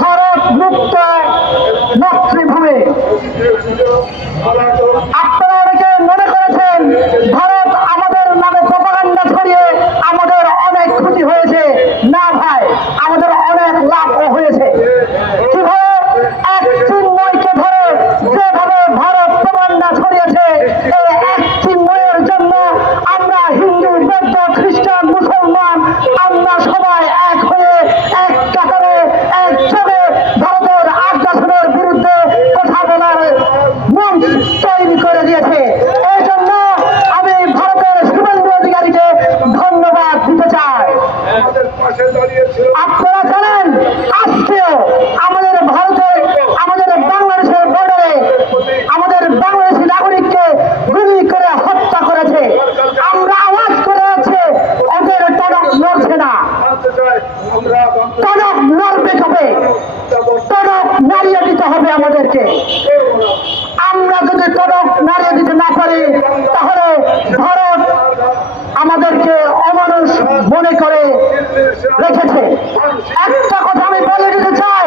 ভারত মুক্ত মাতৃভূমি। আপনারা জানেন, আজকেও আমাদের ভারতের আমাদের বাংলাদেশের বর্ডারে আমাদের বাংলাদেশি নাগরিককে গুলি করে হত্যা করেছে। আমরা আওয়াজ করে আছে, ওদের টনক নড়ছে না। টনক নড়বে কবে? টনক নাড়িয়ে দিতে হবে আমাদেরকে। আমরা যদি টনক নাড়িয়ে দিতে না পারি, তাহলে ভারত আমাদেরকে অমানুষ মনে করে রেখেছে। একটা কথা আমি বলে দিতে চাই।